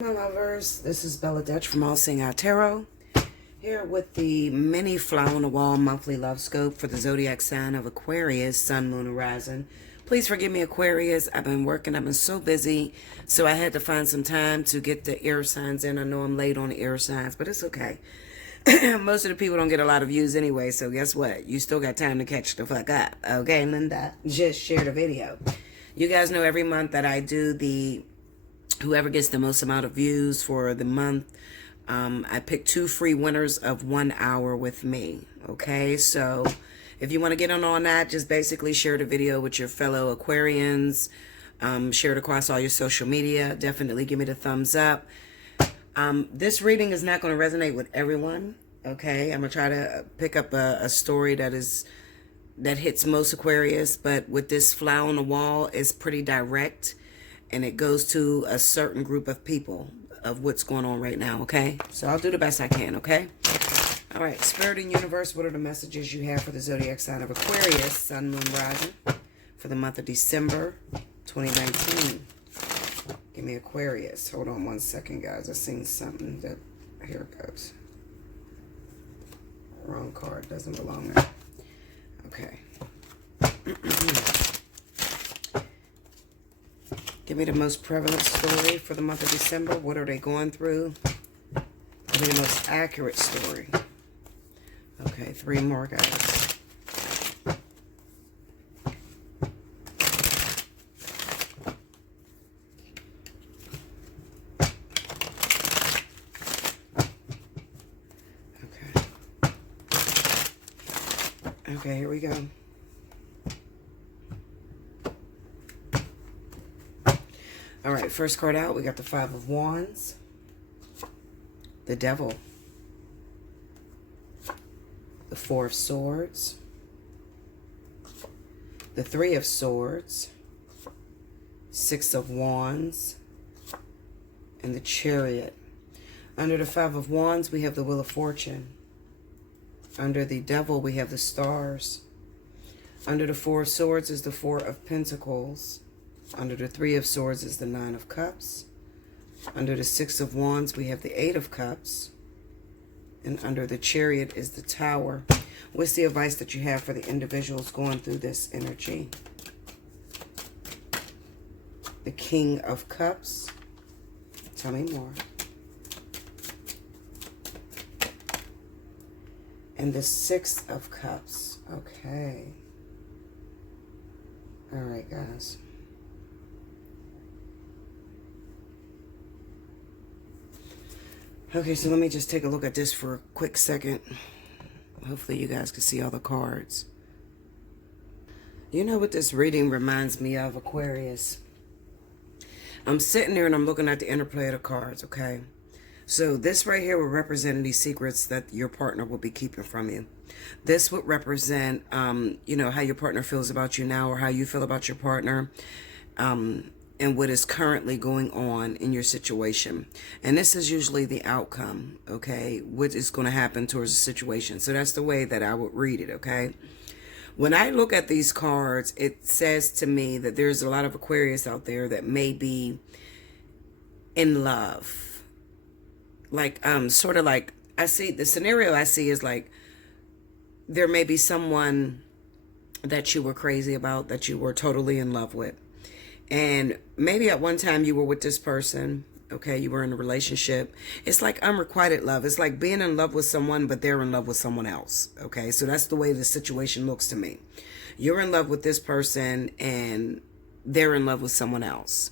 My lovers, this is Bella Dutch from Allseeingeyetarot, here with the mini fly on the wall monthly love scope for the zodiac sign of Aquarius, Sun, Moon, and Rising. Please forgive me, Aquarius. I've been working. I've been so busy, so I had to find some time to get the air signs in. I know I'm late on the air signs, but it's okay. Most of the people don't get a lot of views anyway, so guess what? You still got time to catch the fuck up. Okay, Linda? Just share the video. You guys know every month that I do the whoever gets the most amount of views for the month, I pick 2 free winners of 1 hour with me. Okay, so if you want to get on that, just basically share the video with your fellow Aquarians. Share it across all your social media. Definitely give me the thumbs up. This reading is not going to resonate with everyone. Okay, I'm going to try to pick up a story that hits most Aquarius, but with this fly on the wall, it's pretty direct. And it goes to a certain group of people of what's going on right now, okay? So I'll do the best I can, okay? All right, Spirit and Universe, what are the messages you have for the zodiac sign of Aquarius, Sun, Moon, Rising, for the month of December 2019? Give me Aquarius. Hold on one second, guys. I seen something that... Here it goes. Wrong card. Doesn't belong there. Okay. Give me the most prevalent story for the month of December. What are they going through? Give me the most accurate story. Okay, 3 more, guys. Okay. Okay, here we go. All right, first card out, we got the 5 of Wands, the Devil, the 4 of Swords, the 3 of Swords, 6 of Wands, and the Chariot. Under the 5 of Wands, we have the Wheel of Fortune. Under the Devil, we have the Stars. Under the 4 of Swords is the 4 of Pentacles. Under the 3 of Swords is the 9 of Cups. Under the 6 of Wands, we have the 8 of Cups. And under the Chariot is the Tower. What's the advice that you have for the individuals going through this energy? The King of Cups. Tell me more. And the 6 of Cups. Okay. All right, guys. Okay, so let me just take a look at this for a quick second. Hopefully you guys can see all the cards. You know what this reading reminds me of, Aquarius? I'm sitting there and I'm looking at the interplay of the cards, okay? So this right here will represent any secrets that your partner will be keeping from you. This would represent, you know, how your partner feels about you now or how you feel about your partner. And what is currently going on in your situation. And this is usually the outcome, okay? What is going to happen towards the situation. So that's the way that I would read it, okay? When I look at these cards, it says to me that there's a lot of Aquarius out there that may be in love. Like, sort of like, I see, the scenario I see is like, there may be someone that you were crazy about, that you were totally in love with. And maybe at one time you were with this person, okay, you were in a relationship. It's like unrequited love. It's like being in love with someone, but they're in love with someone else, okay? So that's the way the situation looks to me. You're in love with this person, and they're in love with someone else.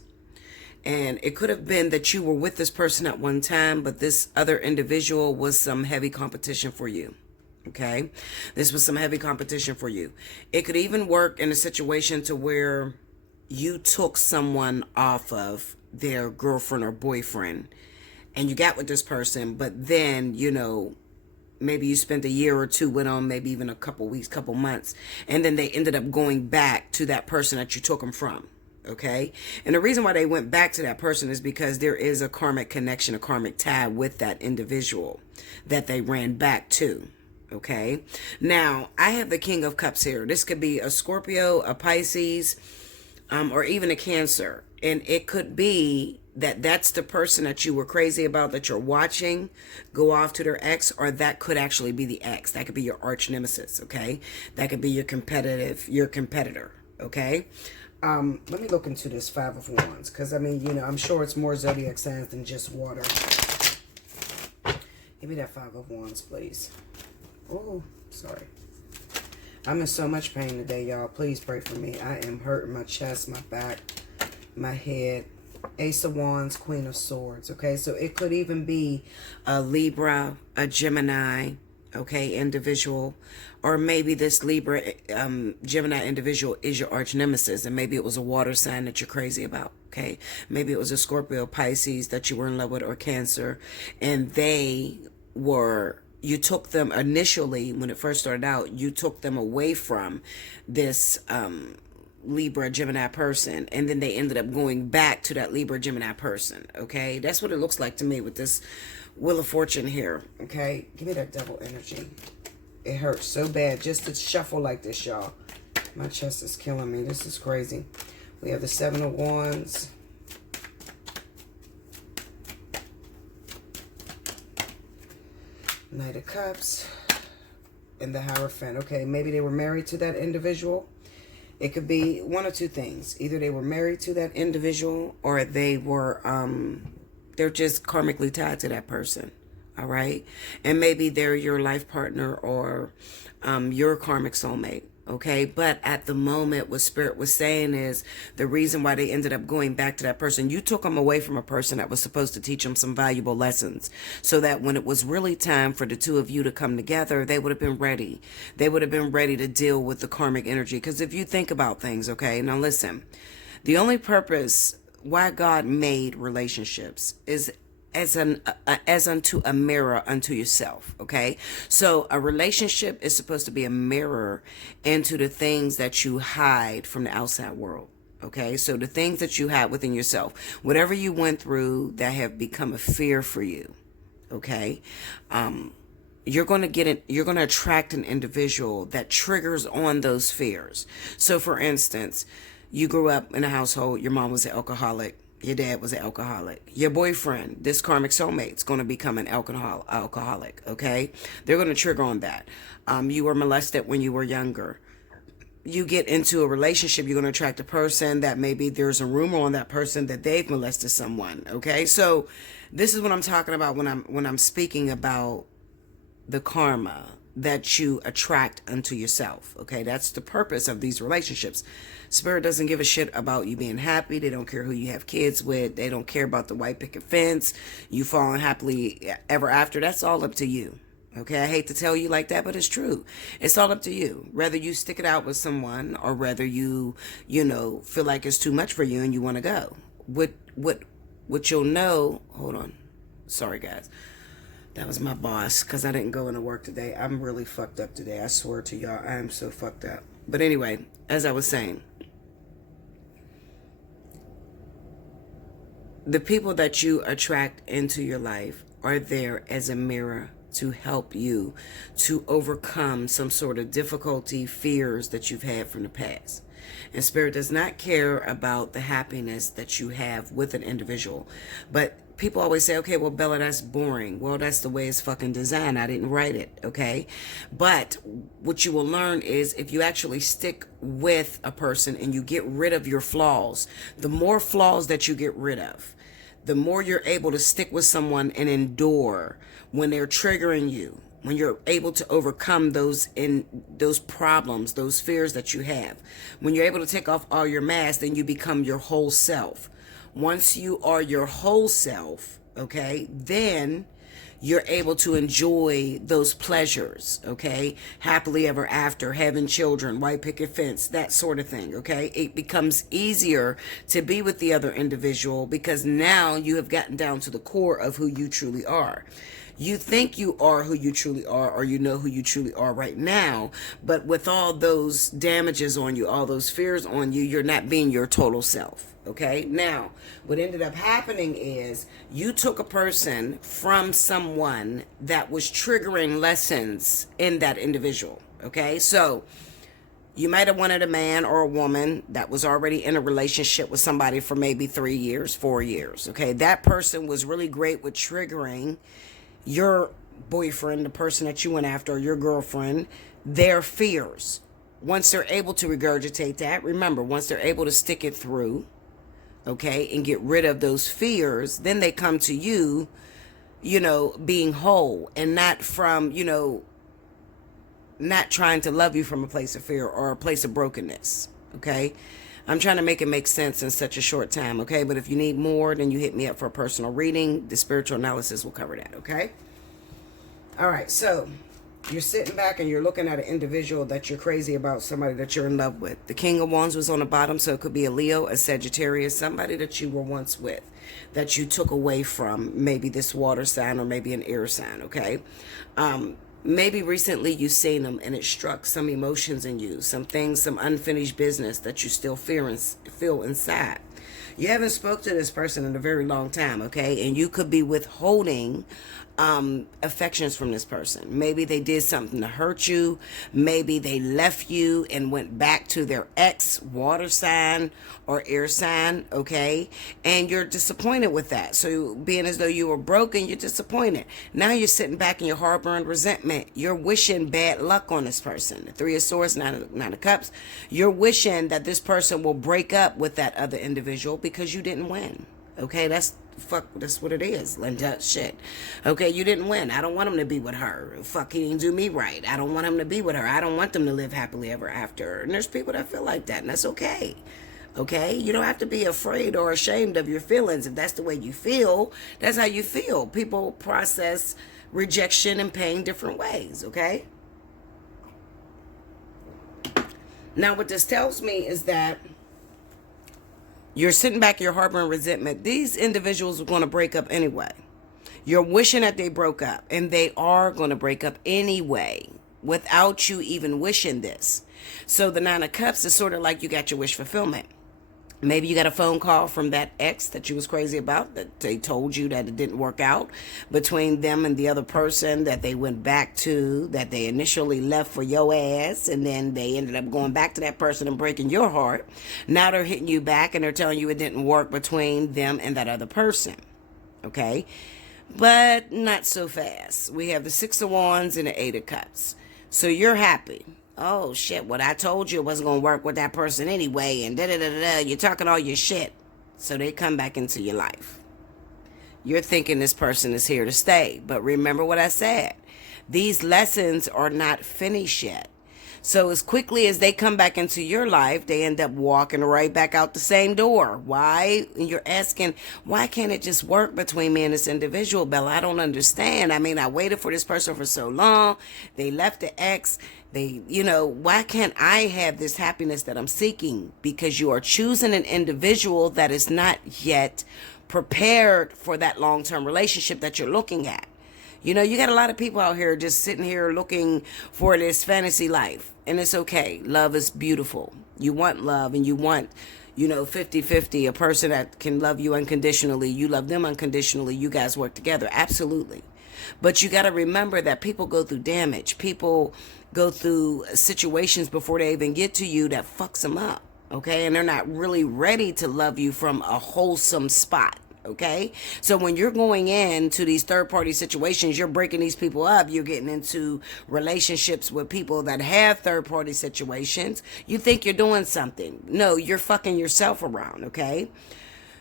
And it could have been that you were with this person at one time, but this other individual was some heavy competition for you. Okay? This was some heavy competition for you. It could even work in a situation to where you took someone off of their girlfriend or boyfriend and you got with this person, but then, you know, maybe you spent a year or two with them, maybe even a couple weeks, couple months, and then they ended up going back to that person that you took them from, okay? And the reason why they went back to that person is because there is a karmic connection, a karmic tie with that individual that they ran back to, okay? Now, I have the King of Cups here. This could be a Scorpio, a Pisces, or even a Cancer. And it could be that's the person that you were crazy about that you're watching go off to their ex, or that could actually be the ex. That could be your arch nemesis, okay? That could be your competitor, okay? Let me look into this Five of Wands, because I mean, you know, I'm sure it's more zodiac signs than just water. Give me that Five of Wands, please. Oh, sorry. I'm in so much pain today, y'all. Please pray for me. I am hurting my chest, my back, my head. Ace of Wands, Queen of Swords. Okay, so it could even be a Libra, a Gemini, okay, individual. Or maybe this Libra, Gemini individual is your arch nemesis. And maybe it was a water sign that you're crazy about. Okay, maybe it was a Scorpio, Pisces that you were in love with, or Cancer. And they were... You took them initially, when it first started out, you took them away from this Libra, Gemini person. And then they ended up going back to that Libra, Gemini person. Okay? That's what it looks like to me with this Wheel of Fortune here. Okay? Give me that Devil energy. It hurts so bad just to shuffle like this, y'all. My chest is killing me. This is crazy. We have the Seven of Wands. Knight of Cups, and the Hierophant. Okay, maybe they were married to that individual. It could be one or two things. Either they were married to that individual, or they were, they're just karmically tied to that person. All right? And maybe they're your life partner, or your karmic soulmate. Okay, but at the moment, what Spirit was saying is the reason why they ended up going back to that person, you took them away from a person that was supposed to teach them some valuable lessons, so that when it was really time for the two of you to come together, they would have been ready. They would have been ready to deal with the karmic energy. Because if you think about things, okay, now listen, the only purpose why God made relationships is as unto a mirror unto yourself. Okay, so a relationship is supposed to be a mirror into the things that you hide from the outside world. Okay, so the things that you hide within yourself, whatever you went through that have become a fear for you. Okay, you're going to get it. You're going to attract an individual that triggers on those fears. So for instance, you grew up in a household, your mom was an alcoholic, your dad was an alcoholic. Your boyfriend, this karmic soulmate, is going to become an alcoholic, okay? They're going to trigger on that. You were molested when you were younger. You get into a relationship, you're going to attract a person that maybe there's a rumor on that person that they've molested someone, okay? So this is what I'm talking about when I'm speaking about the karma that you attract unto yourself. Okay, that's the purpose of these relationships. Spirit doesn't give a shit about you being happy. They don't care who you have kids with. They don't care about the white picket fence, you falling happily ever after. That's all up to you. Okay, I hate to tell you like that, but it's true. It's all up to you. Whether you stick it out with someone, or whether you feel like it's too much for you and you want to go. What you'll know, hold on. Sorry guys. That was my boss, because I didn't go into work today. I'm really fucked up today. I swear to y'all, I am so fucked up. But anyway, as I was saying, the people that you attract into your life are there as a mirror to help you to overcome some sort of difficulty, fears that you've had from the past. And Spirit does not care about the happiness that you have with an individual. But people always say, okay, well, Bella, that's boring. Well, that's the way it's fucking designed. I didn't write it, okay? But what you will learn is if you actually stick with a person and you get rid of your flaws, the more flaws that you get rid of, the more you're able to stick with someone and endure when they're triggering you, when you're able to overcome those problems, those fears that you have. When you're able to take off all your masks, then you become your whole self. Once you are your whole self, okay, then you're able to enjoy those pleasures, okay? Happily ever after, having children, white picket fence, that sort of thing, okay? It becomes easier to be with the other individual because now you have gotten down to the core of who you truly are. You think you are who you truly are, or you know who you truly are right now, but with all those damages on you, all those fears on you, you're not being your total self. Okay, now what ended up happening is you took a person from someone that was triggering lessons in that individual. Okay, so You might have wanted a man or a woman that was already in a relationship with somebody for maybe 3 years, 4 years. Okay, that person was really great with triggering your boyfriend, the person that you went after, or your girlfriend, their fears. Once they're able to regurgitate that, remember, once they're able to stick it through, okay, and get rid of those fears, then they come to you, being whole and not from, not trying to love you from a place of fear or a place of brokenness, okay? I'm trying to make it make sense in such a short time, okay? But if you need more, then you hit me up for a personal reading. The spiritual analysis will cover that, okay? All right, so you're sitting back and you're looking at an individual that you're crazy about, somebody that you're in love with. The King of Wands was on the bottom, so it could be a Leo, a Sagittarius, somebody that you were once with, that you took away from, maybe this water sign or maybe an air sign, okay? Maybe recently you've seen them and it struck some emotions in you, some things, some unfinished business that you still feel inside. You haven't spoke to this person in a very long time, okay? And you could be withholding affections from this person. Maybe they did something to hurt you. Maybe they left you and went back to their ex, water sign or air sign, okay? And you're disappointed with that. So being as though you were broken, you're disappointed. Now you're sitting back and you're harboring resentment. You're wishing bad luck on this person. The Three of Swords, Nine of Cups. You're wishing that this person will break up with that other individual because you didn't win. Okay, that's what it is. Linda, shit. Okay, you didn't win. I don't want him to be with her. Fuck, he didn't do me right. I don't want him to be with her. I don't want them to live happily ever after. And there's people that feel like that, and that's okay. Okay, you don't have to be afraid or ashamed of your feelings. If that's the way you feel, that's how you feel. People process rejection and pain different ways, okay? Now, what this tells me is that you're sitting back, you're harboring resentment. These individuals are going to break up anyway. You're wishing that they broke up, and they are going to break up anyway without you even wishing this. So the Nine of Cups is sort of like you got your wish fulfillment. Maybe you got a phone call from that ex that you was crazy about, that they told you that it didn't work out between them and the other person that they went back to, that they initially left for your ass, and then they ended up going back to that person and breaking your heart. Now they're hitting you back and they're telling you it didn't work between them and that other person, okay? But not so fast. We have the Six of Wands and the Eight of Cups. So you're happy. Oh, shit, what I told you wasn't going to work with that person anyway, and da-da-da-da-da, you're talking all your shit. So they come back into your life. You're thinking this person is here to stay. But remember what I said. These lessons are not finished yet. So as quickly as they come back into your life, they end up walking right back out the same door. Why? And you're asking, why can't it just work between me and this individual, Bella? I don't understand. I mean, I waited for this person for so long. They left the ex. Why can't I have this happiness that I'm seeking? Because you are choosing an individual that is not yet prepared for that long-term relationship that you're looking at. You got a lot of people out here just sitting here looking for this fantasy life. And it's okay. Love is beautiful. You want love, and you want, 50-50, a person that can love you unconditionally. You love them unconditionally. You guys work together. Absolutely. But you got to remember that people go through damage. People go through situations before they even get to you that fucks them up. Okay? And they're not really ready to love you from a wholesome spot. Okay, so when you're going into these third-party situations, you're breaking these people up. You're getting into relationships with people that have third-party situations. You think you're doing something. No, you're fucking yourself around, okay?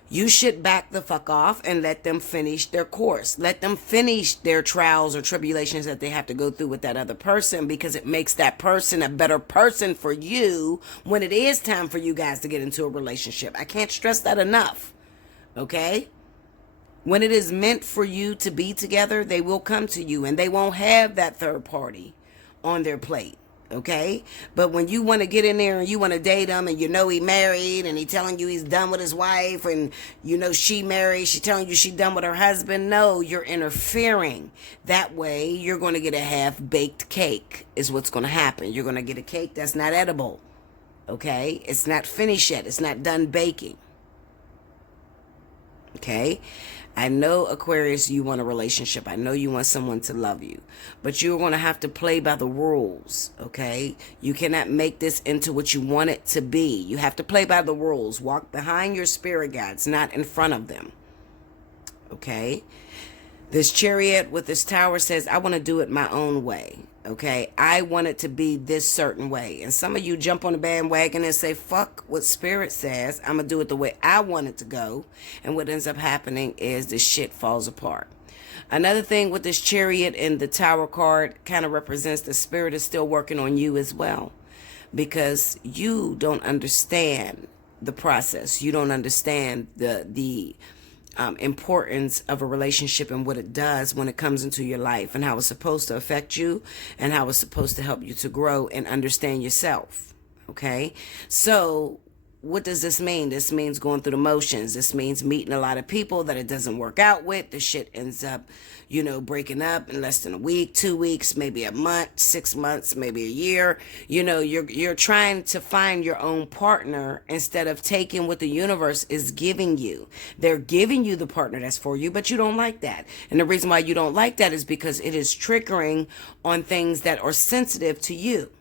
You should back the fuck off and let them finish their course. Let them finish their trials or tribulations that they have to go through with that other person, because it makes that person a better person for you when it is time for you guys to get into a relationship. I can't stress that enough, okay? When it is meant for you to be together, they will come to you, and they won't have that third party on their plate, okay? But when you want to get in there and you want to date him, and he married, and he telling you he's done with his wife, and she married, she telling you she done with her husband, no, you're interfering. That way, you're going to get a half-baked cake is what's going to happen. You're going to get a cake that's not edible, okay? It's not finished yet. It's not done baking. Okay? I know, Aquarius, you want a relationship. I know you want someone to love you. But you're going to have to play by the rules, okay? You cannot make this into what you want it to be. You have to play by the rules. Walk behind your spirit guides, not in front of them, okay? This Chariot with this Tower says, I want to do it my own way. Okay, I want it to be this certain way. And some of you jump on the bandwagon and say, fuck what Spirit says. I'm going to do it the way I want it to go. And what ends up happening is this shit falls apart. Another thing with this Chariot and the Tower card kind of represents the Spirit is still working on you as well. Because you don't understand the process. You don't understand the importance of a relationship and what it does when it comes into your life and how it's supposed to affect you and how it's supposed to help you to grow and understand yourself. Okay, so what does this mean? This means going through the motions. This means meeting a lot of people that it doesn't work out with. The shit ends up, breaking up in less than a week, 2 weeks, maybe a month, 6 months, maybe a year. You're trying to find your own partner instead of taking what the universe is giving you. They're giving you the partner that's for you, but you don't like that. And the reason why you don't like that is because it is triggering on things that are sensitive to you.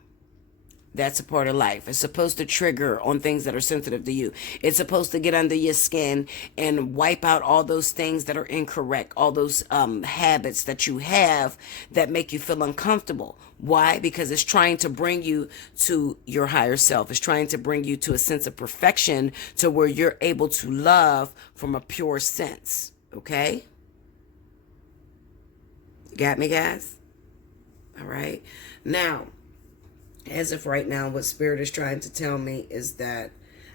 That's a part of life. It's supposed to trigger on things that are sensitive to you. It's supposed to get under your skin and wipe out all those things that are incorrect, all those habits that you have that make you feel uncomfortable. Why? Because it's trying to bring you to your higher self. It's trying to bring you to a sense of perfection to where you're able to love from a pure sense. Okay? You got me, guys? All right. Now, as of right now, what Spirit is trying to tell me is that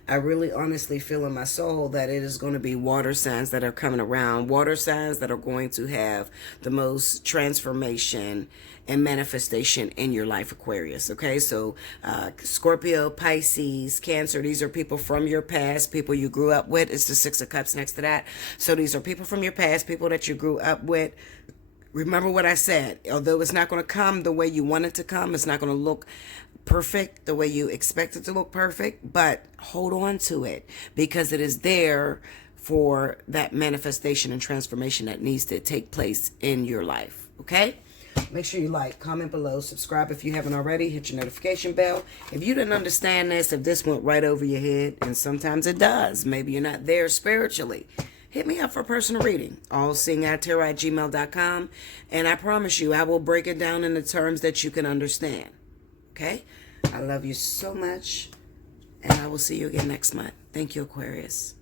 I really honestly feel in my soul that it is going to be water signs that are coming around. Water signs that are going to have the most transformation and manifestation in your life, Aquarius. Okay, so Scorpio, Pisces, Cancer, these are people from your past, people you grew up with. It's the Six of Cups next to that. So these are people from your past, people that you grew up with. Remember what I said. Although it's not going to come the way you want it to come, it's not going to look perfect the way you expect it to look perfect, but hold on to it because it is there for that manifestation and transformation that needs to take place in your life. Okay? Make sure you like, comment below, subscribe if you haven't already, hit your notification bell. If you didn't understand this, if this went right over your head, and sometimes it does, maybe you're not there spiritually, hit me up for a personal reading. Allseeingeyetarot@gmail.com. And I promise you, I will break it down in the terms that you can understand. Okay? I love you so much. And I will see you again next month. Thank you, Aquarius.